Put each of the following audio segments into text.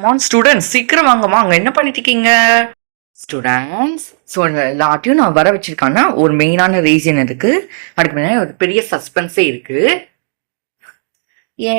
Come on students சீக்கிரம் வாங்கம்மா. அங்கே என்ன பண்ணிட்டு இருக்கீங்க ஸ்டூடெண்ட்ஸ் ஸோ எல்லாத்தையும் நான் வர வச்சிருக்கான்னா ஒரு மெயினான ரீசன் இருக்கு. அதுக்கு முன்னாடி ஒரு பெரிய சஸ்பென்ஸே இருக்கு. ஏ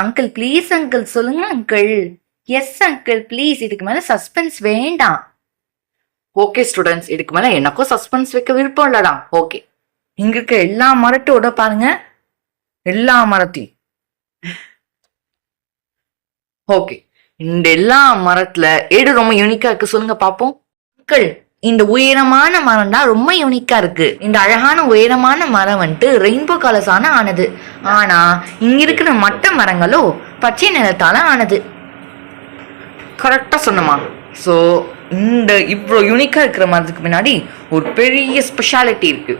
அங்கிள் ப்ளீஸ் அங்கிள் சொல்லுங்க அங்கிள் எஸ் அங்கிள் ப்ளீஸ் இதுக்கு மேலே சஸ்பென்ஸ் வேண்டாம். ஓகே ஸ்டூடெண்ட்ஸ் இதுக்கு மேலே எனக்கும் சஸ்பென்ஸ் வைக்க விருப்பம் இல்லடா. ஓகே இங்க இருக்க எல்லா மரத்தோட பாருங்க. எல்லா மரத்தையும். ஓகே இந்த எல்லா மரத்துல எடு ரொம்ப யூனிக்கா இருக்கு. சொல்லுங்க பாப்போம். மக்கள் இந்த உயரமான மரம் தான் ரொம்ப யூனிக்கா இருக்கு. இந்த அழகான உயரமான மரம் வந்துட்டு ரெயின்போ கலர்ஸான ஆனது. ஆனா இங்க இருக்கிற மற்ற மரங்களோ பச்சை நிறத்தால ஆனது. கரெக்டா சொன்னமா ஸோ இந்த இவ்வளோ யூனிக்கா இருக்கிற மரத்துக்கு முன்னாடி ஒரு பெரிய ஸ்பெஷாலிட்டி இருக்கு.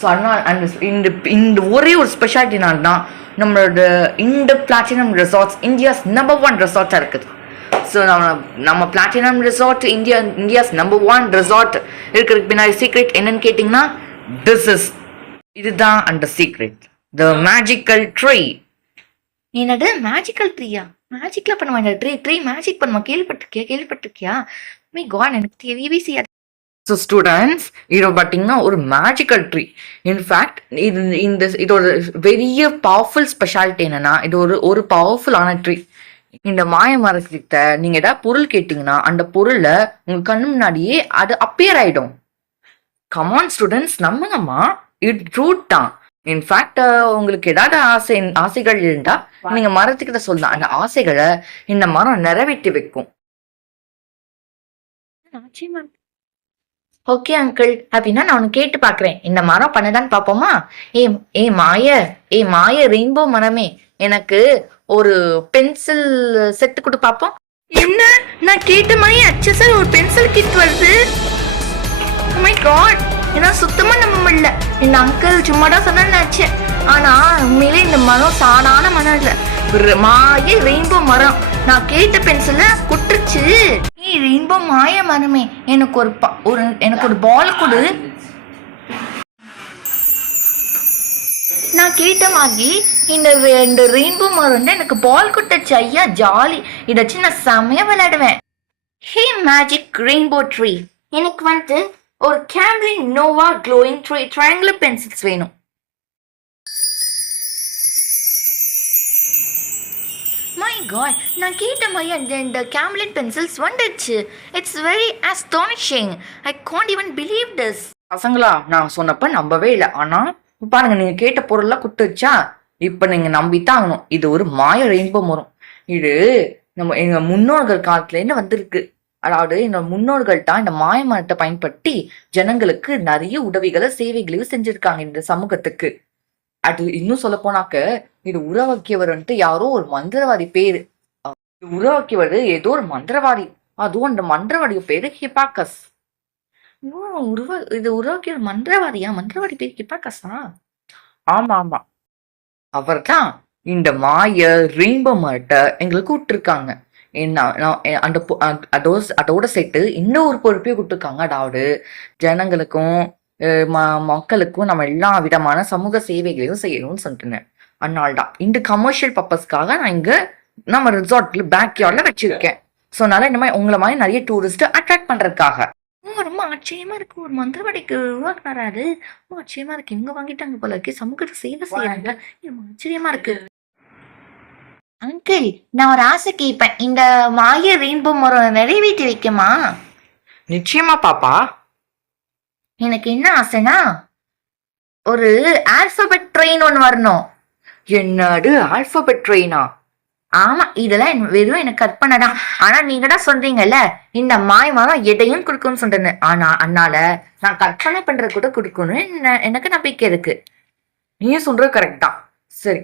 ஸோ அதனால் அந்த இந்த இந்த ஒரே ஒரு ஸ்பெஷாலிட்டினால தான் நம்மளோட இந்த platinum resorts India's number one ரிசார்ட்டாக இருக்குது. ஸோ நம்ம நம்ம platinum resort India India's number one resort இருக்கிறதுக்கு பின்னாடி சீக்ரெட் என்னன்னு கேட்டிங்கன்னா திஸ் இஸ் இதுதான் அந்த சீக்ரெட் த மேஜிக்கல் ட்ரீ என்னது? மேஜிக்கல் ட்ரீயா மேஜிக்ல பண்ணுவா இந்த ட்ரீ ட்ரீ மேஜிக் பண்ணுமா? கேள்விப்பட்டிருக்கியா? கேள்விப்பட்டிருக்கியா? மீ காட் எனக்கு தெரியவே செய்யாது. ஸோ ஸ்டூடெண்ட்ஸ் இது பார்த்தீங்கன்னா ஒரு மேஜிக்கல் ட்ரீ இன்ஃபேக்ட் இது இந்த இதோட பெரிய பவர்ஃபுல் ஸ்பெஷாலிட்டி என்னன்னா இது ஒரு ஒரு பவர்ஃபுல்லான ட்ரீ இந்த மாய மரத்துக்கிட்ட நீங்க ஏதாவது பொருள் கேட்டீங்கன்னா அந்த பொருளை உங்க கண்ணு முன்னாடியே அது அப்பியர் ஆயிடும். கமான் ஸ்டூடெண்ட்ஸ் நம்புங்கம்மா. இது ட்ரூட் தான். இன்ஃபேக்ட் உங்களுக்கு ஏதாவது ஆசை ஆசைகள் இருந்தா நீங்க மரத்துக்கிட்ட சொல்லலாம். அந்த ஆசைகளை இந்த மரம் நிறைவேற்றி வைக்கும். ஓகே அங்கிள் அப்படின்னா நான் உனக்கு கேட்டு பாக்குறேன் இந்த மரம் பண்ணதான்னு பாப்போமா ஏ ஏ மாய. ஏ மாய ரெயின்போ மரமே. எனக்கு ஒரு பென்சில் செட்டு கொடு பாப்போம். என்ன? நான் கேட்ட மாதிரி அச்சசர் ஒரு பென்சில் கிட் வருது. Oh மை காட் ஏன்னா சுத்தமா நம்ப முடியல. இந்த அங்கிள் சும்மா தான் சொன்னேன்னு நினைச்சேன் ஆனா உண்மையிலே இந்த மரம் சாதாரண மரம் இல்ல. ஒரு மாய ரெயின்போ மரம். நான் கேட்ட பென்சில குட்டுருச்சு. நீ ரெயின்போ மாய மரமே. எனக்கு ஒரு ப- ஒரு எனக்கு ஒரு பால் கொடு. நான் கேட்ட மாதிரி இந்த ரெ- இந்த ரெயின்போ மரம் வந்து எனக்கு பால் குட்டுச்சு ஐயா ஜாலி இதை வச்சு நான் செமையா விளையாடுவேன். ஹே மேஜிக் ரெயின்போ ட்ரீ எனக்கு வந்து ஒரு Camlin Nova glowing tree triangular pencils வேணும். மை காட் நான் கேட்ட மாதிரி அந்த இந்த கேம்லின் பென்சில்ஸ் வந்துடுச்சு. It's very astonishing I can't even believe this பசங்களா நான் சொன்னப்ப நம்பவே இல்லை. ஆனா இப்ப பாருங்க நீங்க கேட்ட பொருள்லாம் குட்டுச்சா இப்ப நீங்க நம்பித்தான் ஆகணும். இது ஒரு மாய ரெயின்போ மரம். இது நம்ம எங்க முன்னோர்கள் காலத்துல என்ன வந்திருக்கு? அதாவது இந்த முன்னோர்கள் தான் இந்த மாயமரத்தை பயன்படுத்தி ஜனங்களுக்கு நிறைய உதவிகளை சேவைகளையும் செஞ்சிருக்காங்க இந்த சமூகத்துக்கு. அது இன்னும் சொல்ல போனாக்க இது உறவாக்கியவர் வந்துட்டு யாரோ ஒரு மந்திரவாதி பேரு. உறவாக்கியவர் ஏதோ ஒரு மந்திரவாதி. அதுவும் அந்த மந்திரவாதிய பேரு ஹிபாக்கஸ் ஓ, உருவா இது உருவாக்கிய ஒரு மந்திரவாதியா? மந்திரவாதி பேர் ஹிபாக்கஸா ஆமா ஆமா அவர்தான். இந்த மாய ரெயின்போ எங்களுக்கு விட்டுருக்காங்க என்ன நான் எ- அந்த அதோ அதோட சேர்த்து இன்னொரு பொறுப்பையும் கொடுத்துருக்காங்க. அதாவது ஜனங்களுக்கும் மக்களுக்கும் நம்ம எல்லா விதமான சமூக சேவைகளையும் செய்யணும்னு சொல்லிட்டுங்க அதனால்தான் இந்த கமர்ஷியல் பர்பஸ்க்காக நான் இங்க நம்ம ரிசார்ட்ல பேக் யார்ட்ல வச்சிருக்கேன். ஸோ அதனால இந்த மாதிரி உங்களை மாதிரி நிறைய டூரிஸ்ட் அட்ராக்ட் பண்றதுக்காக. ஓ, ரொம்ப ஆச்சரியமா இருக்கு. ஒரு மந்திரவாடிக்கு உருவாக்குனாரா அது ரொம்ப ஆச்சரியமா இருக்கு. இங்க வாங்கிட்டாங்க போல இருக்கு. சமூகத்துக்கு சேவை செய்யறாங்க ரொம்ப ஆச்சரியமா இருக்கு. அங்கிள் நான் ஒரு ஆசை கேட்பேன் இந்த மாய ரெயின்போ மரம் நிறைவேற்றி வைக்குமா? நிச்சயமா பாப்பா. எனக்கு என்ன ஆசைனா ஒரு ஆல்பபெட் ட்ரெயின் ஒன்று வரணும். என்னது? ஆல்பபெட் ட்ரெயினா ஆமா இதெல்லாம் என் வெறும் எனக்கு கற்பனை தான் ஆனா நீங்கடா தான் சொல்றீங்கல்ல இந்த மாய் மரம் எதையும் கொடுக்கும்னு சொல்றேன்னு. ஆனா அதனால நான் கற்பனை பண்றது கூட கொடுக்கணும்னு எனக்கு நம்பிக்கை இருக்கு. நீ சொல்ற கரெக்ட் தான். சரி.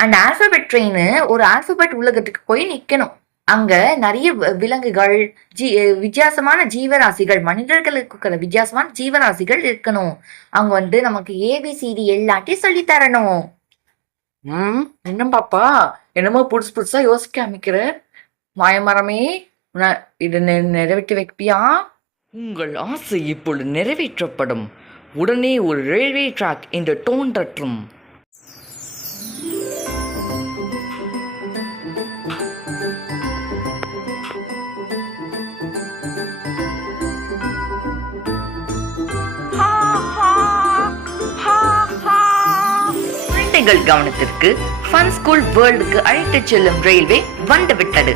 அந்த ஆல்பபெட் ட்ரெயின் ஒரு ஆல்பபெட் உலகத்துக்கு போய் நிக்கணும். அங்க நிறைய விலங்குகள் ஜீ வித்தியாசமான ஜீவராசிகள் மனிதர்களுக்கு இருக்கிற வித்தியாசமான ஜீவராசிகள் இருக்கணும். அவங்க வந்து நமக்கு ஏபிசிடி எல்லாத்தையும் சொல்லி தரணும். ம் என்ன பாப்பா? என்னமோ புதுசு புதுசா யோசிக்க அமைக்கிற மாயமரமே இது நிறைவேற்றி வைப்பியா? உங்கள் ஆசை இப்பொழுது நிறைவேற்றப்படும். உடனே ஒரு ரயில்வே ட்ராக் இந்த தோன்றற்றும். குழந்தைகள் கவனத்திற்கு ஃபன் ஸ்கூல் வேர்ல்டுக்கு அழைத்து செல்லும் ரயில்வே வந்து விட்டது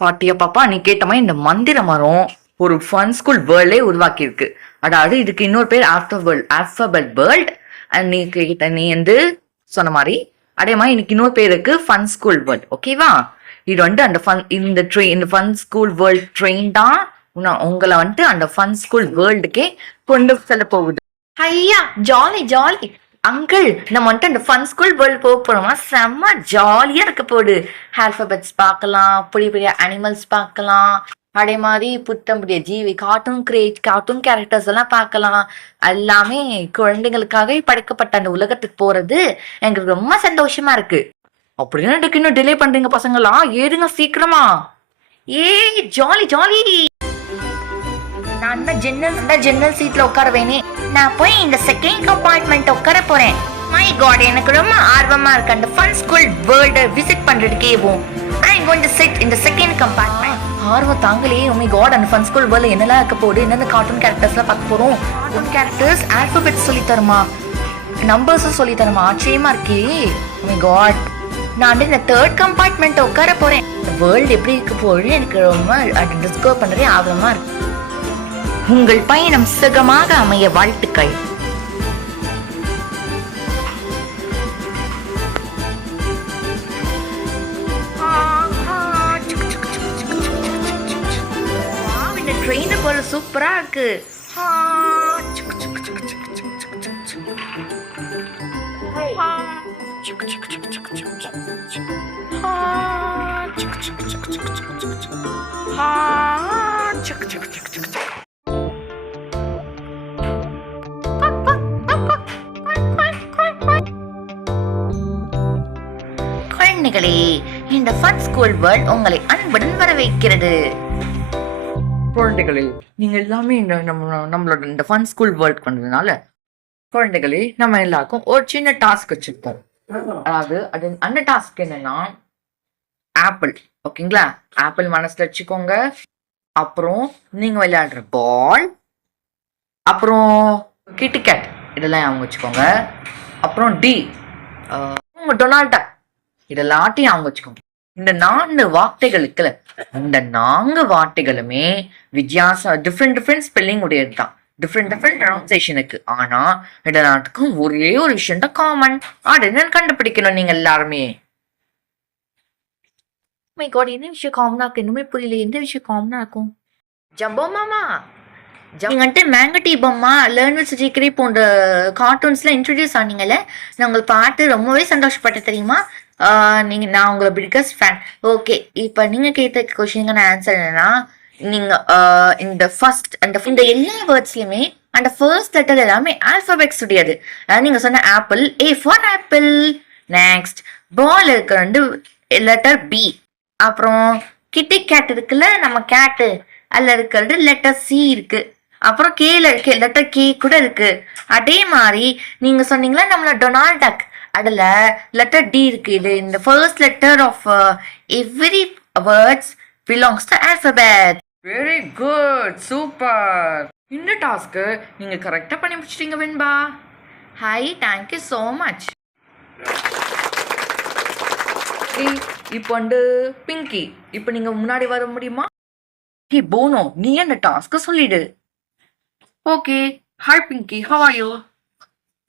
பாட்டியா பாப்பா நீ கேட்ட மாதிரி இந்த மந்திர மரம் ஒரு ஃபன் ஸ்கூல் வேர்ல்டே உருவாக்கி இருக்கு அதாவது இதுக்கு இன்னொரு பேர் after world awful world and நீ கேட்ட நீ வந்து சொன்ன மாதிரி அதே மாதிரி இன்னைக்கு இன்னொரு பேர் இருக்கு ஃபன் ஸ்கூல் வேர்ல்ட் ஓகேவா இது வந்து அந்த ஃபன் இந்த ட்ரெயின் இந்த ஃபன் ஸ்கூல் வேர்ல்ட் ட்ரெயின் தான் உங்களை வந்துட்டு அந்த ஃபன் ஸ்கூல் வேர்ல்டுக்கே கொண்டு செல்ல போகுது. ஐயா ஜாலி ஜாலி அங்கிள் நம்ம வந்துட்டு அந்த ஃபன் ஸ்கூல் வேர்ல்டு போக போறோமா செம்ம ஜாலியா இருக்க போடு. ஆல்பபெட்ஸ் பார்க்கலாம் புதிய பெரிய அனிமல்ஸ் பார்க்கலாம். அதே மாதிரி புத்தம் புதிய ஜீவி கார்ட்டூன் கிரேட் கார்ட்டூன் கேரக்டர்ஸ் எல்லாம் பார்க்கலாம். எல்லாமே குழந்தைங்களுக்காக படைக்கப்பட்ட அந்த உலகத்துக்கு போறது எங்களுக்கு ரொம்ப சந்தோஷமா இருக்கு. அப்படின்னு இன்னும் டிலே பண்றீங்க பசங்களா? ஏறுங்க சீக்கிரமா. ஏய் ஜாலி ஜாலி நான் தான் ஜென்னல் தான் ஜென்னல் சீட்ல உட்கார வேணே நான் போய் இந்த செகண்ட் கம்பார்ட்மெண்ட் உட்கார போறேன். மை காட் எனக்கு ரொம்ப ஆர்வமா இருக்கு. அந்த ஃபன் ஸ்கூல் வேர்ல்ட விசிட் பண்றதுக்கே போகும் ஐ கோயிங் டு சிட் இந்த செகண்ட் கம்பார்ட்மெண்ட் ஆர்வம் தாங்களே உமை காட் அந்த ஃபன் ஸ்கூல் வேர்ல்ல என்னெல்லாம் இருக்க போகுது? என்னென்ன கார்ட்டூன் கேரக்டர்ஸ்லாம் பார்க்க போறோம்? கார்ட்டூன் கேரக்டர்ஸ் ஆல்பபெட் சொல்லி தருமா? நம்பர்ஸும் சொல்லி தருமா? ஆச்சரியமா இருக்கே. Oh உமை காட் நான் வந்து இந்த தேர்ட் கம்பார்ட்மெண்ட் உட்கார போறேன். வேர்ல்டு எப்படி இருக்க போகுது எனக்கு ரொம்ப டிஸ்கவர் பண்ணுறதே ஆர்வமாக இருக்கு. உங்கள் பயணம் சுகமாக அமைய வாழ்த்துக்கள். இந்த ட்ரெயின் போல சூப்பரா இருக்கு. குழந்தைகளே இந்த ஃபன் ஸ்கூல் வேர்ல்ட் உங்களை அன்புடன் வரவேற்கிறது. குழந்தைகளே நீங்க எல்லாமே இந்த நம்ம நம்மளோட இந்த ஃபன் ஸ்கூல் வேர்ல்ட் பண்றதுனால குழந்தைகளே நம்ம எல்லாருக்கும் ஒரு சின்ன டாஸ்க் வச்சிருப்போம் அதாவது அது அந்த டாஸ்க் என்னன்னா ஆப்பிள் ஓகேங்களா ஆப்பிள் மனசுல வச்சுக்கோங்க. அப்புறம் நீங்க விளையாடுற பால் அப்புறம் கிட்டிகேட் இதெல்லாம் ஞாபகம் வச்சுக்கோங்க. அப்புறம் டி டொனால்டா இதெல்லாத்தையும் ஞாபகம் வச்சுக்கோங்க. இந்த நான்கு வார்த்தைகளுக்குல இந்த நான்கு வார்த்தைகளுமே வித்தியாசம் டிஃப்ரெண்ட் டிஃப்ரெண்ட் ஸ்பெல்லிங் உடையது தான் டிஃப்ரெண்ட் டிஃப்ரெண்ட் ப்ரொனன்சேஷனுக்கு ஆனா இந்த நாட்டுக்கும் ஒரே ஒரு விஷயம் தான் காமன் அது என்னன்னு கண்டுபிடிக்கணும் நீங்க எல்லாருமே. மை காட் என்ன விஷயம் காமனா இருக்கு? இன்னுமே புரியல எந்த விஷயம் காமனா இருக்கும்? ஜம்போ மாமா! நீங்க வந்துட்டு மேங்கோ டீ பொம்மா லேர்ன் வித் போன்ற கார்ட்டூன்ஸ்லாம் இன்ட்ரடியூஸ் ஆனீங்கல்ல நான் உங்களை பார்த்து ரொம்பவே சந்தோஷப்பட்டேன் தெரியுமா? நீங்கள் நான் உங்களை பிக்கஸ்ட் ஃபேன் ஓகே இப்போ நீங்கள் கேட்ட கொஷினுக்கான ஆன்சர் என்னன்னா நீங்கள் இந்த ஃபர்ஸ்ட் அந்த இந்த எல்லா வேர்ட்ஸ்லையுமே அந்த ஃபர்ஸ்ட் லெட்டர் எல்லாமே ஆல்பபெட்ஸ் உடையது. அதாவது நீங்கள் சொன்ன apple A for apple next ball இருக்கிற வந்து லெட்டர் பி அப்புறம் கிட்டி கேட் இருக்குல்ல நம்ம கேட்டு அதில் இருக்கிறது லெட்டர் சி இருக்கு. அப்புறம் கேல இருக்கு லெட்டர் கே கூட இருக்கு. அதே மாதிரி நீங்க சொன்னீங்களா நம்மள டொனால்ட் டக் அதுல லெட்டர் டி இருக்கு. இது இந்த first letter of every words belongs to alphabet very good super இந்த டாஸ்க்கு நீங்க கரெக்டா பண்ணி முடிச்சிட்டீங்க Venba. Hi thank you so much இப்போ வந்து பிங்கி இப்போ நீங்க முன்னாடி வர முடியுமா? ஹே போனோ நீ அந்த டாஸ்க சொல்லிடு. Okay hi Pinky how are you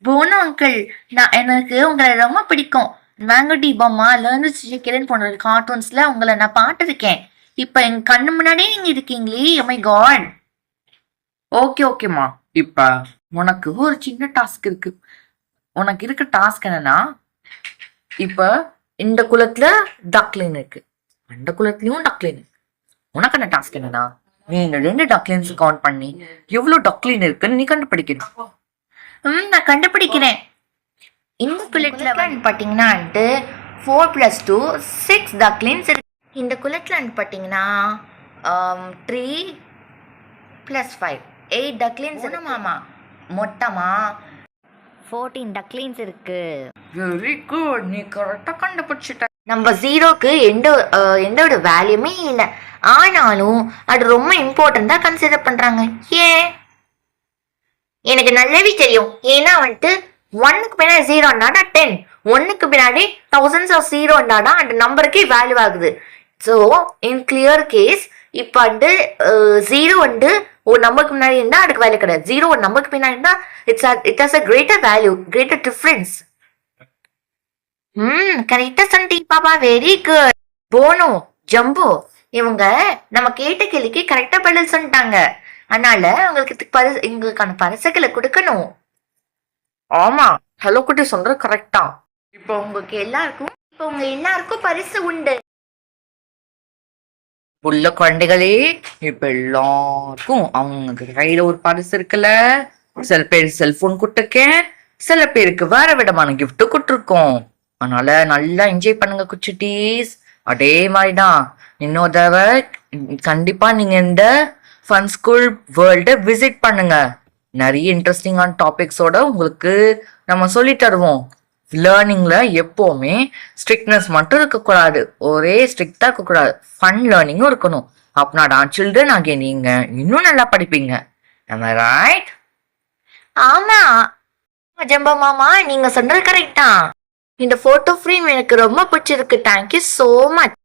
Bono uncle நான் எனக்கு உங்களை ரொம்ப பிடிக்கும். மேங்கடி பொம்மா லேர்னு கிரண் போன்ற கார்ட்டூன்ஸ்ல உங்களை நான் பார்த்துருக்கேன். இப்போ என் கண்ணு முன்னாடியே நீங்க இருக்கீங்களே Oh மை காட் ஓகே ஓகேம்மா இப்போ உனக்கு ஒரு சின்ன டாஸ்க் இருக்கு. உனக்கு இருக்க டாஸ்க் என்னன்னா இப்போ இந்த குளத்துல டக்லின் இருக்கு. அந்த குளத்துலயும் டக்லின் இருக்கு உனக்கு என்ன டாஸ்க் என்னன்னா நீ இந்த ரெண்டு டக்லின்ஸ் கவுண்ட் பண்ணி எவ்வளவு டக்லின் இருக்குன்னு நீ கண்டுபிடிக்கணும். ம் நான் கண்டுபிடிக்கிறேன். இந்த குலத்துல வந்து பார்த்தீங்கன்னா வந்துட்டு ஃபோர் ப்ளஸ் டூ சிக்ஸ் டக்லின்ஸ் இருக்கு இந்த குலத்துல வந்து பார்த்தீங்கன்னா த்ரீ ப்ளஸ் ஃபைவ் எயிட் டக்லின்ஸ் மாமா மொத்தமா ஃபோர்டீன் டக்லீன்ஸ் இருக்கு. வெரி குட் நீ கரெக்டா கண்டுபிடிச்சிட்ட. நம்ம ஜீரோக்கு எந்த எந்த ஒரு வேல்யூமே இல்லை. ஆனாலும் அது ரொம்ப இம்பார்ட்டண்டா கன்சிடர் பண்றாங்க. ஏன்? எனக்கு நல்லாவே தெரியும். ஏன்னா வந்துட்டு ஒன்னுக்கு பின்னாடி ஜீரோ டென் ஒன்னுக்கு பின்னாடி தௌசண்ட்ஸ் ஆஃப் ஜீரோ அந்த நம்பருக்கே வேல்யூ ஆகுது. ஸோ இன் கிளியர் கேஸ் இப்போ வந்து ஜீரோ வந்து ஒரு நம்பருக்கு முன்னாடி இருந்தால் அதுக்கு வேல்யூ கிடையாது. ஜீரோ ஒரு நம்பருக்கு பின்னாடி இருந்தால் it's it has a greater value greater difference ம் கரெக்டாக சொன்னீங்க பாப்பா. Very good Bono Jumbo. இவங்க நம்ம கேட்ட கேள்விக்கு கரெக்டாக பதில் சொல்லிட்டாங்க. அதனால உங்களுக்கு பரிசு எங்களுக்கான பரிசுகளை கொடுக்கணும். ஆமா. ஹலோ குட்டி சொல்றது கரெக்டா இப்போ உங்களுக்கு எல்லாருக்கும் இப்போ உங்க எல்லாருக்கும் பரிசு உண்டு. உள்ள குழந்தைகளே இப்ப எல்லாருக்கும் அவங்க கையில ஒரு பரிசு இருக்குல்ல. சில பேர் செல்போன் கொடுத்துருக்கேன். சில பேருக்கு வேற விதமான gift கொடுத்துருக்கோம். அதனால நல்லா என்ஜாய் பண்ணுங்க குச்சிட்டீஸ் அதே மாதிரிதான். இன்னொரு தடவை கண்டிப்பா நீங்க இந்த ஃபன் ஸ்கூல் வேர்ல்டை விசிட் பண்ணுங்க. நிறைய இன்ட்ரெஸ்டிங்கான டாபிக்ஸோட உங்களுக்கு நம்ம சொல்லி தருவோம். லேர்னிங்கில் எப்போவுமே ஸ்ட்ரிக்ட்னஸ் மட்டும் இருக்கக்கூடாது. ஒரே ஸ்ட்ரிக்டாக இருக்கக்கூடாது. ஃபன் லேர்னிங்கும் இருக்கணும். அப்படின்னா சில்ட்ரன் ஆகிய நீங்கள் இன்னும் நல்லா படிப்பீங்க. ரைட் ஆமா. ஜம்பா மாமா நீங்க சொன்னது கரெக்ட் தான். இந்த போட்டோ ஃப்ரேம் எனக்கு ரொம்ப பிடிச்சிருக்கு. Thank you so much